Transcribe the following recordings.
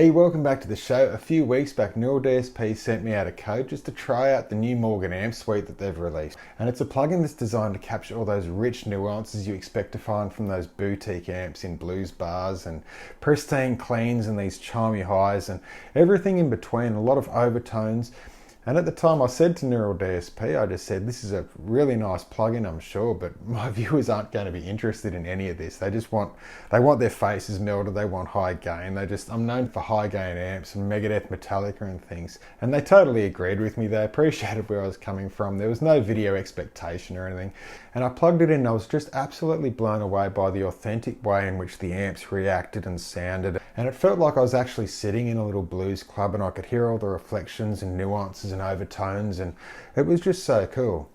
Hey, welcome back to the show. A few weeks back, Neural DSP sent me out a code just to try out the new Morgan amp suite that they've released. And it's a plugin that's designed to capture all those rich nuances you expect to find from those boutique amps in blues bars and pristine cleans and these chimey highs and everything in between, a lot of overtones. And at the time I said to Neural DSP, I just said, this is a really nice plugin, I'm sure, but my viewers aren't going to be interested in any of this. They want their faces melted, they want high gain. I'm known for high gain amps and Megadeth Metallica and things. And they totally agreed with me. They appreciated where I was coming from. There was no video expectation or anything. And I plugged it in and I was just absolutely blown away by the authentic way in which the amps reacted and sounded. And it felt like I was actually sitting in a little blues club and I could hear all the reflections and nuances and overtones, and it was just so cool.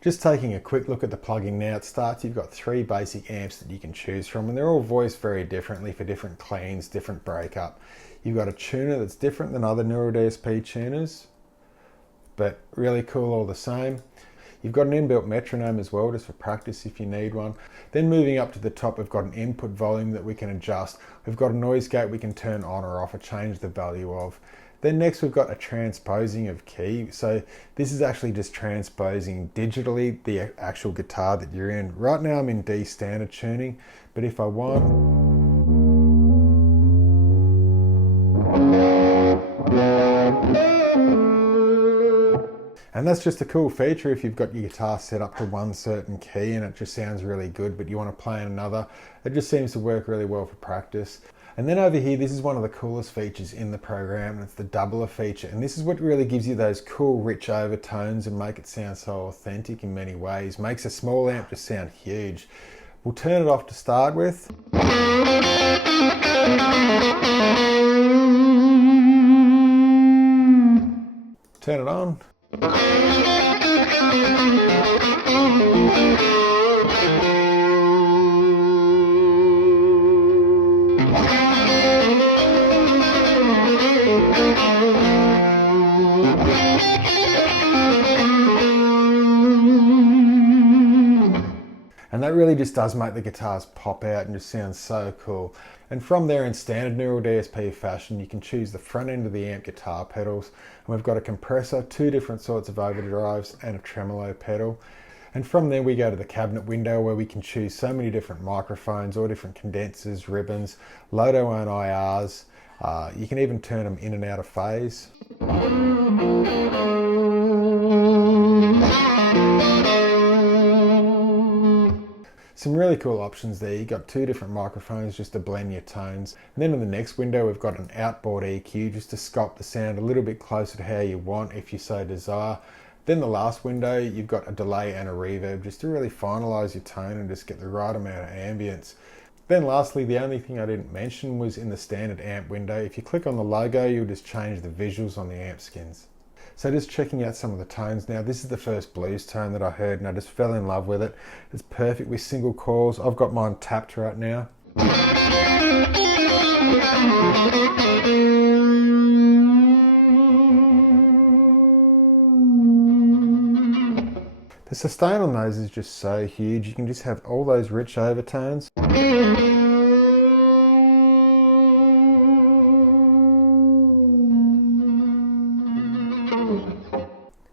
Just taking a quick look at the plugin now, it starts, you've got 3 basic amps that you can choose from, and they're all voiced very differently for different cleans, different breakup. You've got a tuner that's different than other Neural DSP tuners, but really cool all the same. You've got an inbuilt metronome as well, just for practice if you need one. Then moving up to the top, we've got an input volume that we can adjust. We've got a noise gate we can turn on or off or change the value of. Then next we've got a transposing of key. So this is actually just transposing digitally the actual guitar that you're in. Right now I'm in D standard tuning, but if I want, and that's just a cool feature if you've got your guitar set up to one certain key and it just sounds really good, but you want to play in another. It just seems to work really well for practice. And then over here, this is one of the coolest features in the program, and it's the doubler feature. And this is what really gives you those cool, rich overtones and make it sound so authentic in many ways. Makes a small amp just sound huge. We'll turn it off to start with. Turn it on. And that really just does make the guitars pop out and just sound so cool. And from there, in standard Neural DSP fashion, you can choose the front end of the amp guitar pedals. And we've got a compressor, 2 different sorts of overdrives, and a tremolo pedal. And from there we go to the cabinet window where we can choose so many different microphones, all different condensers, ribbons, low-to-own IRs. You can even turn them in and out of phase. Some really cool options there. You've got 2 different microphones just to blend your tones. And then in the next window, we've got an outboard EQ just to sculpt the sound a little bit closer to how you want if you so desire. Then the last window, you've got a delay and a reverb just to really finalize your tone and just get the right amount of ambience. Then lastly, the only thing I didn't mention was in the standard amp window. If you click on the logo, you'll just change the visuals on the amp skins. So just checking out some of the tones now. This is the first blues tone that I heard and I just fell in love with it. It's perfect with single coils. I've got mine tapped right now. The sustain on those is just so huge. You can just have all those rich overtones.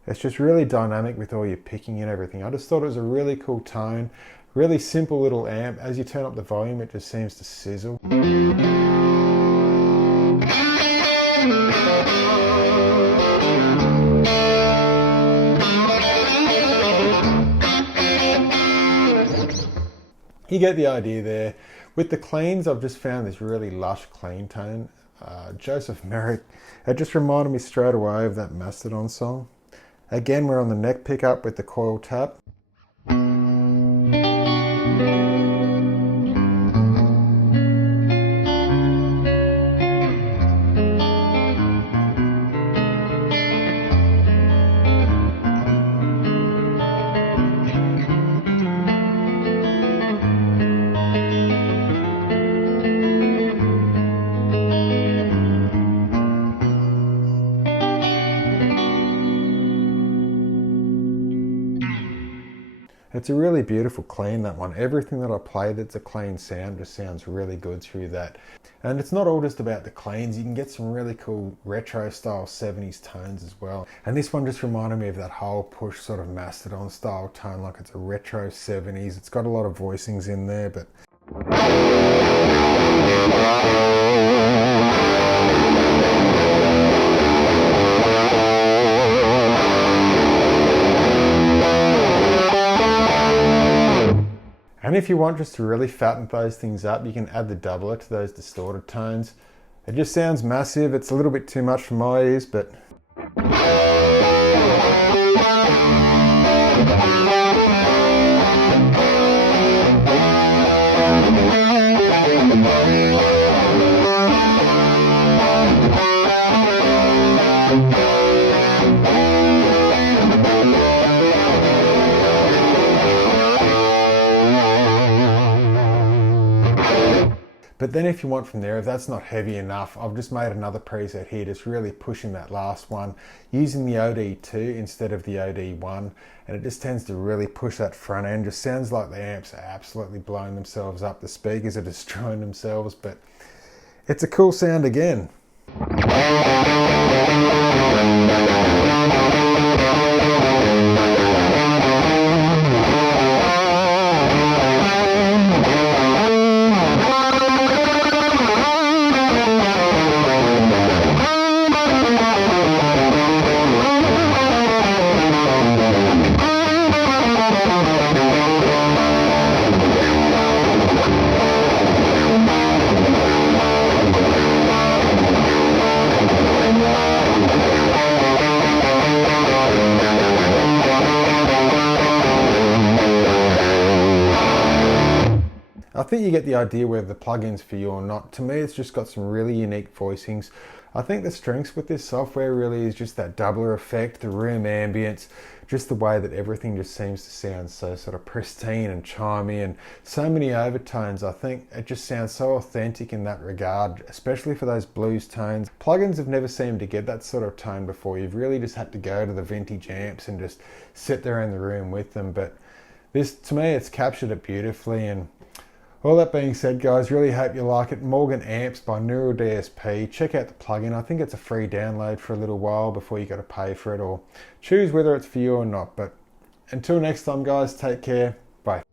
It's just really dynamic with all your picking and everything. I just thought it was a really cool tone, really simple little amp. As you turn up the volume, it just seems to sizzle. You get the idea there. With the cleans, I've just found this really lush clean tone. Joseph Merrick, it just reminded me straight away of that Mastodon song. Again, we're on the neck pickup with the coil tap. It's a really beautiful clean, that one. Everything that I play that's a clean sound just sounds really good through that. And it's not all just about the cleans, you can get some really cool retro style 70s tones as well. And this one just reminded me of that whole push sort of Mastodon style tone, like it's a retro 70s. It's got a lot of voicings in there, but and if you want just to really fatten those things up, you can add the doubler to those distorted tones. It just sounds massive. It's a little bit too much for my ears, but then if you want from there, if that's not heavy enough, I've just made another preset here, just really pushing that last one, using the OD2 instead of the OD1, and it just tends to really push that front end. Just sounds like the amps are absolutely blowing themselves up, the speakers are destroying themselves, but it's a cool sound again. I think you get the idea whether the plugin's for you or not. To me, it's just got some really unique voicings. I think the strengths with this software really is just that doubler effect, the room ambience, just the way that everything just seems to sound so sort of pristine and chimey, and so many overtones. I think it just sounds so authentic in that regard, especially for those blues tones. Plugins have never seemed to get that sort of tone before. You've really just had to go to the vintage amps and just sit there in the room with them. But this, to me, it's captured it beautifully. And all that being said, guys, really hope you like it. Morgan Amps by Neural DSP. Check out the plugin. I think it's a free download for a little while before you got to pay for it, or choose whether it's for you or not. But until next time, guys, take care. Bye.